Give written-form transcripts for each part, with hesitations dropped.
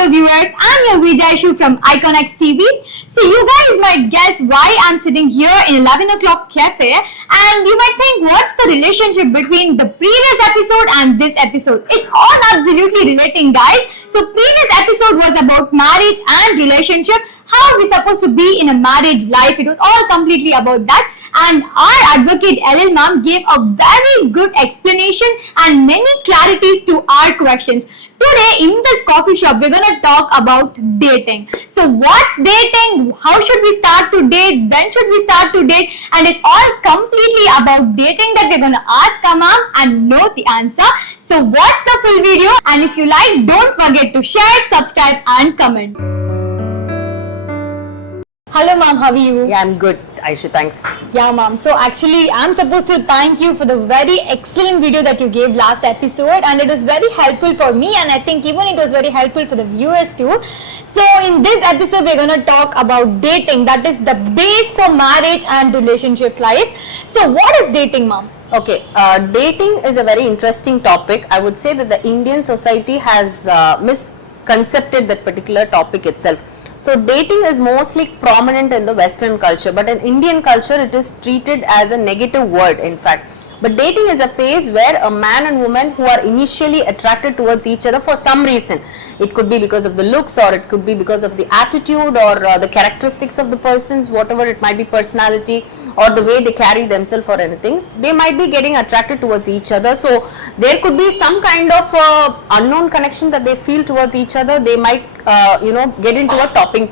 Hello viewers, I'm your Vijay from Iconex TV. So you guys might guess why I'm sitting here in 11 o'clock cafe, and you might think, what's the relationship between the previous episode and this episode? It's all absolutely relating, guys. So previous episode was about marriage and relationship, how we're supposed to be in a marriage life. It was all completely about that, and our advocate Ezhil ma'am gave a very good explanation and many clarities to our questions. Today in this coffee shop, we're going to talk about dating. So what's dating? How should we start to date? When should we start to date? And it's all completely about dating that we're going to ask our mom and know the answer. So watch the full video, and if you like, don't forget to share, subscribe and comment. Hello ma'am, how are you? Yeah, I'm good, Aisha, thanks. Yeah ma'am, so actually I'm supposed to thank you for the very excellent video that you gave last episode, and it was very helpful for me, and I think even it was very helpful for the viewers too. So in this episode we're going to talk about dating, that is the base for marriage and relationship life. So what is dating, ma'am? Okay, dating is a very interesting topic. I would say that the Indian society has misconcepted that particular topic itself. So dating is mostly prominent in the Western culture, but in Indian culture it is treated as a negative word, in fact. But dating is a phase where a man and woman who are initially attracted towards each other for some reason. It could be because of the looks, or it could be because of the attitude or the characteristics of the persons, whatever it might be, personality or the way they carry themselves or anything. They might be getting attracted towards each other. So there could be some kind of unknown connection that they feel towards each other. They might get into a talking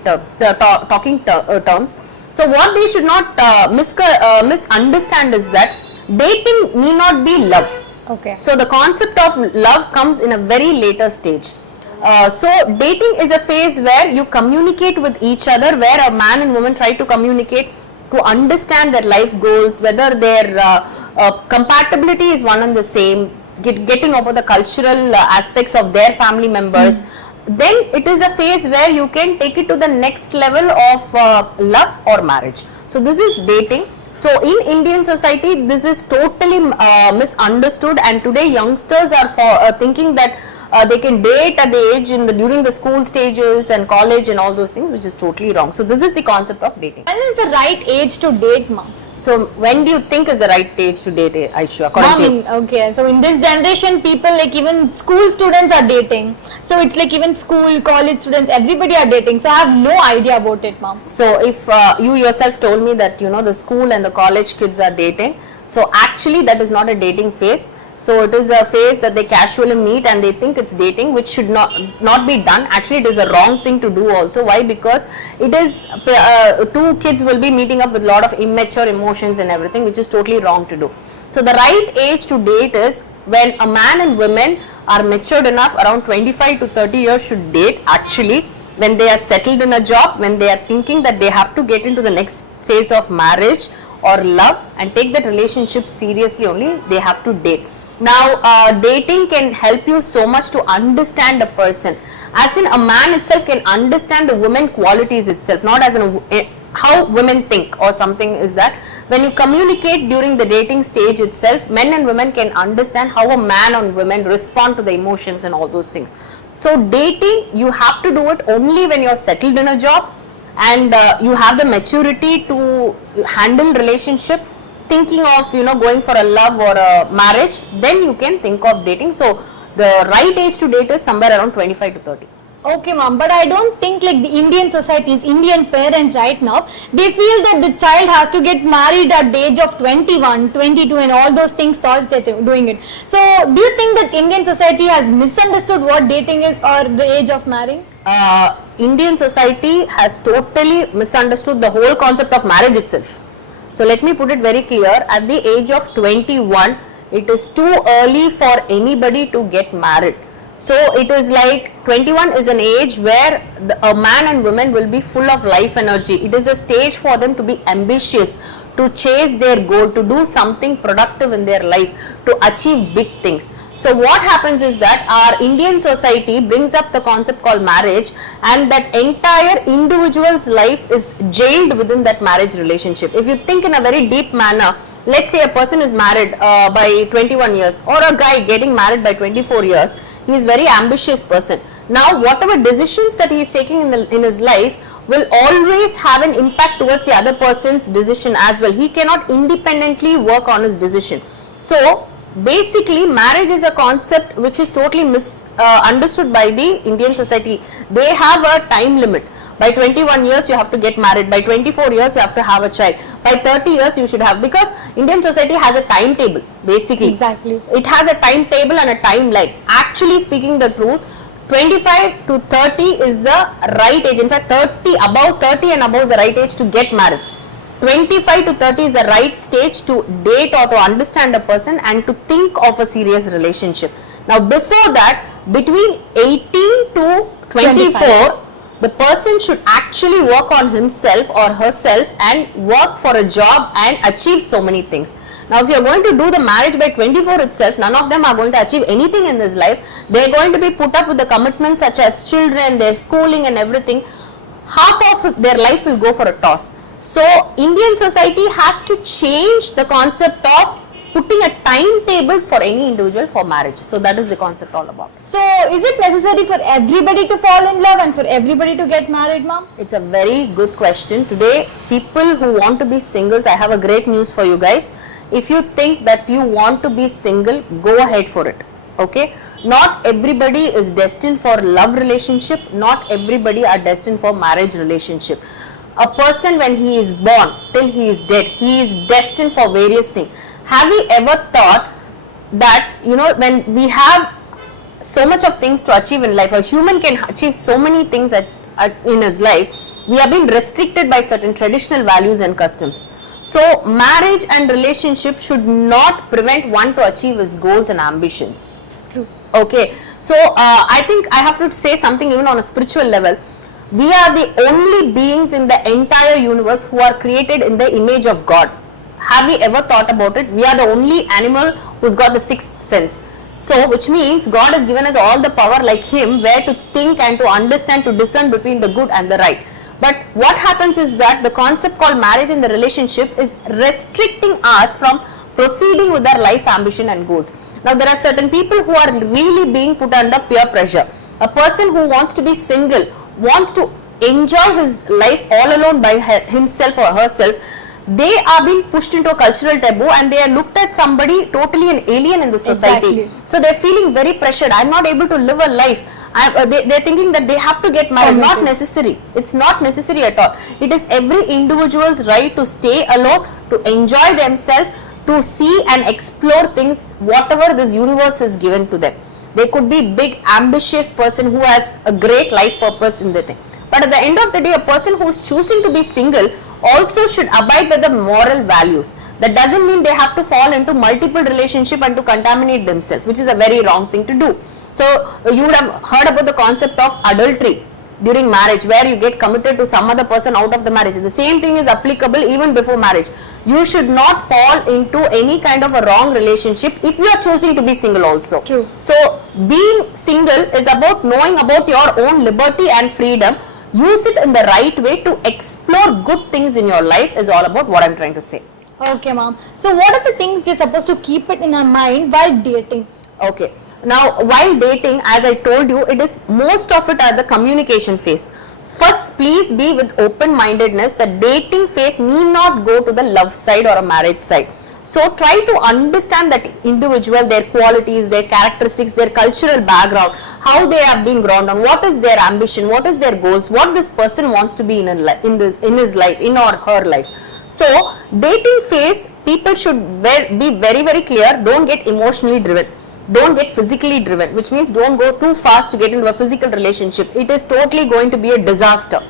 terms. So what they should not misunderstand is that dating need not be love. Okay. So the concept of love comes in a very later stage. So dating is a phase where you communicate with each other, where a man and woman try to communicate to understand their life goals, whether their compatibility is one and the same, get to know about the cultural aspects of their family members. Then it is a phase where you can take it to the next level of love or marriage. So this is dating. So in Indian society, this is totally misunderstood, and today youngsters are thinking that they can date at the age during the school stages and college and all those things, which is totally wrong. So this is the concept of dating. When is the right age to date, ma'am? So when do you think is the right age to date, Aisha, according to you? Okay, so in this generation, people, like even school students are dating. So it's like even school, college students, everybody are dating. So I have no idea about it, ma'am. So if you yourself told me that the school and the college kids are dating, so actually that is not a dating phase. So it is a phase that they casually meet and they think it's dating, which should not be done. Actually, it is a wrong thing to do also. Why? Because it is two kids will be meeting up with a lot of immature emotions and everything, which is totally wrong to do. So the right age to date is when a man and women are matured enough, around 25 to 30 years should date. Actually, when they are settled in a job, when they are thinking that they have to get into the next phase of marriage or love and take that relationship seriously, only they have to date. Now, dating can help you so much to understand a person. As in, a man itself can understand the woman qualities itself, not as how women think or something. Is that when you communicate during the dating stage itself, men and women can understand how a man and women respond to the emotions and all those things. So dating, you have to do it only when you're settled in a job and you have the maturity to handle relationship, thinking of going for a love or a marriage. Then you can think of dating. So the right age to date is somewhere around 25 to 30. Okay ma'am, but I don't think like the Indian societies, Indian parents right now, they feel that the child has to get married at the age of 21, 22 and all those things starts that they're doing it. So do you think that Indian society has misunderstood what dating is or the age of marrying? Indian society has totally misunderstood the whole concept of marriage itself. So let me put it very clear, at the age of 21, it is too early for anybody to get married. So it is like 21 is an age where a man and woman will be full of life energy. It is a stage for them to be ambitious, to chase their goal, to do something productive in their life, to achieve big things. So what happens is that our Indian society brings up the concept called marriage, and that entire individual's life is jailed within that marriage relationship. If you think in a very deep manner, let's say a person is married by 21 years or a guy getting married by 24 years, he is very ambitious person. Now whatever decisions that he is taking in his life will always have an impact towards the other person's decision as well. He cannot independently work on his decision. So basically marriage is a concept which is totally misunderstood by the Indian society. They have a time limit. By 21 years you have to get married, by 24 years you have to have a child, by 30 years you should have, because Indian society has a timetable basically. Exactly. It has a timetable and a timeline. Actually speaking the truth, 25 to 30 is the right age. In fact, above 30 and above is the right age to get married. 25 to 30 is the right stage to date or to understand a person and to think of a serious relationship. Now before that, between 18 to 24, the person should actually work on himself or herself and work for a job and achieve so many things. Now if you are going to do the marriage by 24 itself, none of them are going to achieve anything in this life. They are going to be put up with the commitments such as children, their schooling and everything. Half of their life will go for a toss. So Indian society has to change the concept of putting a timetable for any individual for marriage. So that is the concept all about. So is it necessary for everybody to fall in love and for everybody to get married, ma'am? It's a very good question. Today, people who want to be singles, I have a great news for you guys. If you think that you want to be single, go ahead for it. Okay? Not everybody is destined for love relationship. Not everybody are destined for marriage relationship. A person when he is born till he is dead, he is destined for various things. Have you ever thought that, when we have so much of things to achieve in life, a human can achieve so many things in his life, we are being restricted by certain traditional values and customs. So marriage and relationship should not prevent one to achieve his goals and ambition. True. Okay, so I think I have to say something even on a spiritual level. We are the only beings in the entire universe who are created in the image of God. Have we ever thought about it? We are the only animal who's got the sixth sense. So, which means God has given us all the power like Him, where to think and to understand, to discern between the good and the right. But what happens is that the concept called marriage in the relationship is restricting us from proceeding with our life ambition and goals. Now, there are certain people who are really being put under peer pressure. A person who wants to be single, wants to enjoy his life all alone by himself or herself, they are being pushed into a cultural taboo and they are looked at somebody totally an alien in the society. Exactly. So they're feeling very pressured. I'm not able to live a life. They're thinking that they have to get married. Not necessary. It's not necessary at all. It is every individual's right to stay alone, to enjoy themselves, to see and explore things, whatever this universe is given to them. They could be big, ambitious person who has a great life purpose in the thing. But at the end of the day, a person who is choosing to be single also should abide by the moral values. That doesn't mean they have to fall into multiple relationship and to contaminate themselves, which is a very wrong thing to do. So you would have heard about the concept of adultery during marriage, where you get committed to some other person out of the marriage. The same thing is applicable even before marriage. You should not fall into any kind of a wrong relationship if you are choosing to be single also. True. So being single is about knowing about your own liberty and freedom. Use it in the right way to explore good things in your life is all about what I'm trying to say. Okay, ma'am. So what are the things we're supposed to keep it in our mind while dating? Okay. Now, while dating, as I told you, it is most of it at the communication phase. First, please be with open-mindedness. The dating phase need not go to the love side or a marriage side. So, try to understand that individual, their qualities, their characteristics, their cultural background, how they have been grown on, what is their ambition, what is their goals, what this person wants to be in his life, in or her life. So, dating phase, people should be very, very clear. Don't get emotionally driven. Don't get physically driven, which means don't go too fast to get into a physical relationship. It is totally going to be a disaster.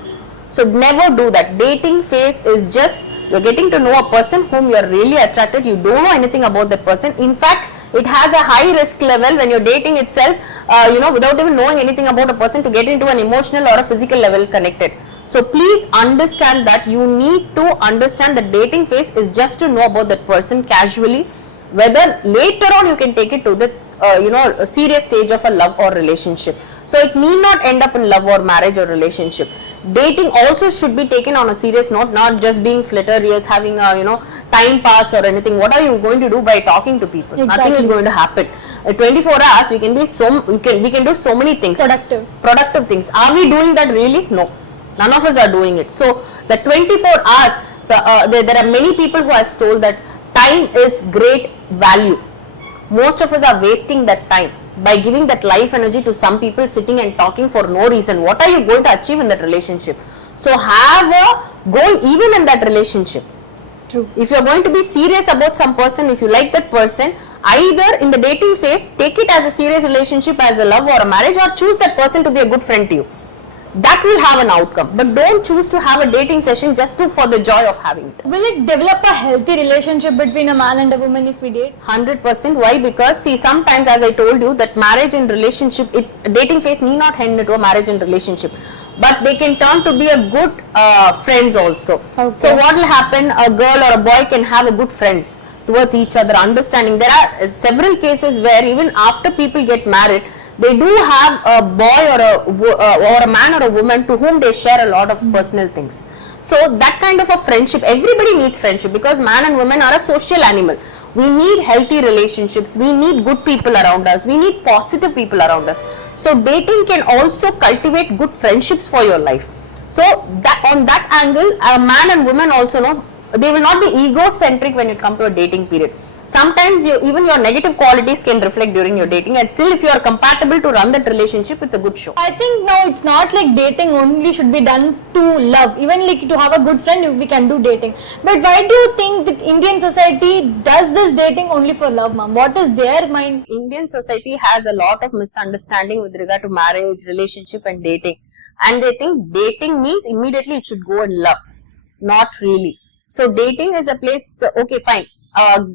So never do that. Dating phase is just you're getting to know a person whom you're really attracted. You don't know anything about that person. In fact, it has a high risk level when you're dating itself, without even knowing anything about a person, to get into an emotional or a physical level connected. So please understand that you need to understand that dating phase is just to know about that person casually, whether later on you can take it to the a serious stage of a love or relationship. So it need not end up in love or marriage or relationship. Dating also should be taken on a serious note, not just being flirtatious, having a time pass or anything. What are you going to do by talking to people? Nothing is going to happen. 24 hours we can be we can do so many things. Productive things. Are we doing that really? No. None of us are doing it. So the 24 hours, there are many people who has told that time is great value. Most of us are wasting that time by giving that life energy to some people sitting and talking for no reason. What are you going to achieve in that relationship? So have a goal even in that relationship. True. If you are going to be serious about some person, if you like that person, either in the dating phase, take it as a serious relationship, as a love or a marriage, or choose that person to be a good friend to you. That will have an outcome, but don't choose to have a dating session just for the joy of having it. Will it develop a healthy relationship between a man and a woman if we date? 100%. Why? Because see, sometimes, as I told you, that marriage and relationship, dating phase need not end into a marriage and relationship, but they can turn to be a good friends also. Okay. So what will happen? A girl or a boy can have a good friends towards each other, understanding. There are several cases where even after people get married, they do have a boy or a man or a woman to whom they share a lot of personal things. So that kind of a friendship, everybody needs friendship, because man and woman are a social animal. We need healthy relationships, we need good people around us, we need positive people around us. So dating can also cultivate good friendships for your life. So that on that angle, a man and woman also know they will not be egocentric when it comes to a dating period. Sometimes even your negative qualities can reflect during your dating, and still if you are compatible to run that relationship, it's a good show. I think now it's not like dating only should be done to love. Even like to have a good friend, we can do dating. But why do you think that Indian society does this dating only for love, ma'am? What is their mind? Indian society has a lot of misunderstanding with regard to marriage, relationship and dating. And they think dating means immediately it should go in love. Not really. So dating is a place, okay fine.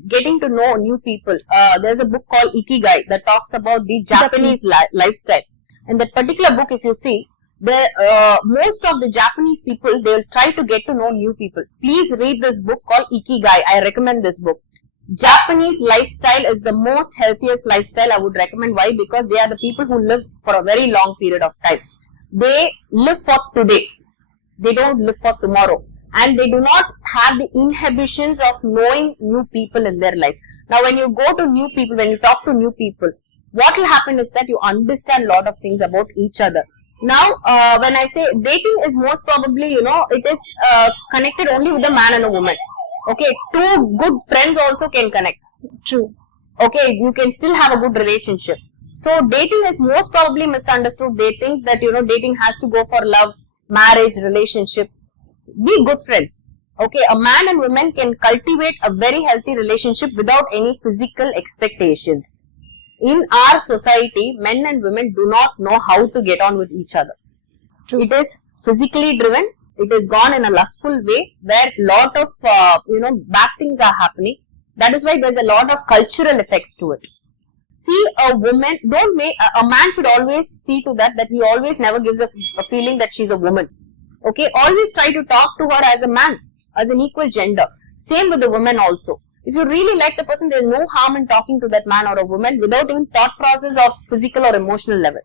Getting to know new people. There's a book called Ikigai that talks about the Japanese lifestyle. In that particular book, if you see, most of the Japanese people, they will try to get to know new people. Please read this book called Ikigai. I recommend this book. Japanese lifestyle is the most healthiest lifestyle I would recommend. Why? Because they are the people who live for a very long period of time. They live for today. They don't live for tomorrow. And they do not have the inhibitions of knowing new people in their life. Now, when you go to new people, when you talk to new people, what will happen is that you understand a lot of things about each other. Now, when I say dating is most probably, it is connected only with a man and a woman. Okay, two good friends also can connect. True. Okay, you can still have a good relationship. So, dating is most probably misunderstood. They think that, dating has to go for love, marriage, relationship. Be good friends. Okay, a man and woman can cultivate a very healthy relationship without any physical expectations. In our society, men and women do not know how to get on with each other. True. It is physically driven. It is gone in a lustful way where lot of bad things are happening. That is why there is a lot of cultural effects to it. See, a woman, a man should always see to that he always never gives a feeling that she is a woman. Okay, always try to talk to her as a man, as an equal gender. Same with the woman also. If you really like the person, there is no harm in talking to that man or a woman without even thought process of physical or emotional level.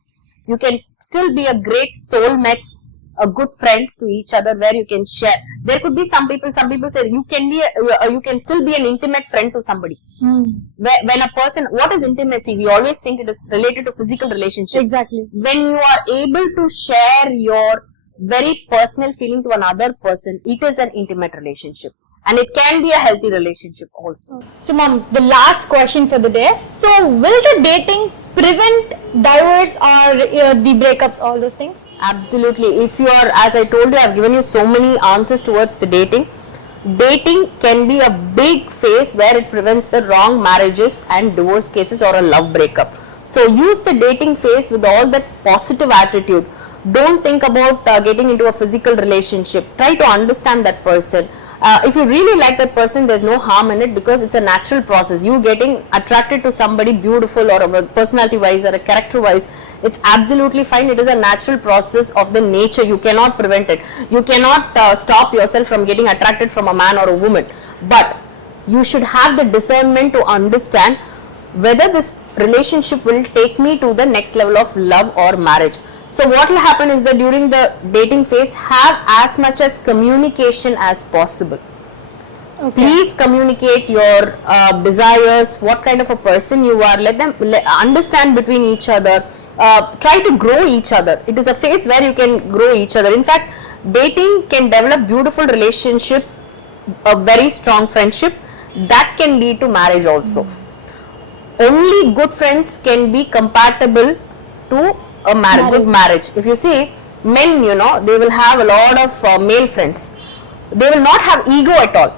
You can still be a great soulmates, a good friends to each other where you can share. There could be some people say you can still be an intimate friend to somebody. When a person, what is intimacy? We always think it is related to physical relationship. Exactly. When you are able to share your very personal feeling to another person, it is an intimate relationship, and it can be a healthy relationship also. So ma'am, the last question for the day. So will the dating prevent divorce or the breakups, all those things? Absolutely. If you are, as I told you, I have given you so many answers towards the dating. Dating can be a big phase where it prevents the wrong marriages and divorce cases or a love breakup. So use the dating phase with all that positive attitude. Don't think about getting into a physical relationship. Try to understand that person. If you really like that person, there's no harm in it because it's a natural process. You getting attracted to somebody beautiful or personality wise or a character wise, it's absolutely fine. It is a natural process of the nature. You cannot prevent it. You cannot stop yourself from getting attracted from a man or a woman. But you should have the discernment to understand whether this relationship will take me to the next level of love or marriage. So what will happen is that during the dating phase, have as much as communication as possible. Okay. Please communicate your desires, what kind of a person you are. Let them understand between each other. Try to grow each other. It is a phase where you can grow each other. In fact, dating can develop beautiful relationship, a very strong friendship that can lead to marriage also. Only good friends can be compatible to a good marriage. If you see, men, they will have a lot of male friends. They will not have ego at all.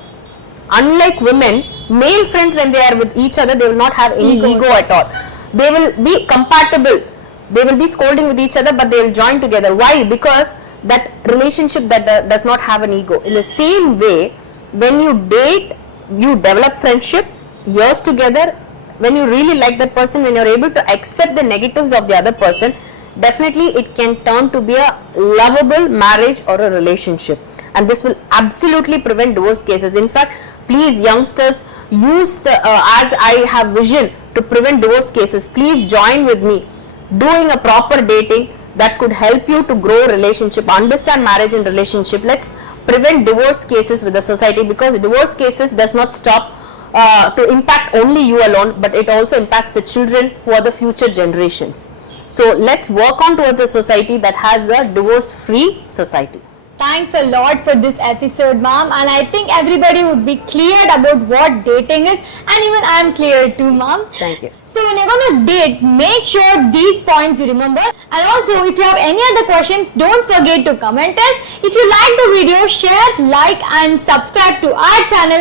Unlike women, male friends, when they are with each other, they will not have any ego at all. They will be compatible. They will be scolding with each other, but they will join together. Why? Because that relationship that does not have an ego. In the same way, when you date, you develop friendship, years together. When you really like that person, when you are able to accept the negatives of the other person, definitely it can turn to be a lovable marriage or a relationship. And this will absolutely prevent divorce cases. In fact, please youngsters, use the as I have vision to prevent divorce cases. Please join with me doing a proper dating that could help you to grow relationship, understand marriage and relationship. Let's prevent divorce cases with the society, because divorce cases does not stop to impact only you alone, but it also impacts the children who are the future generations. So let's work on towards a society that has a divorce free society. Thanks a lot for this episode, ma'am, and I think everybody would be cleared about what dating is, and even I am clear too, ma'am. Thank you. So when you're going to date, make sure these points you remember, and also if you have any other questions, don't forget to comment us. If you like the video, share, like and subscribe to our channel.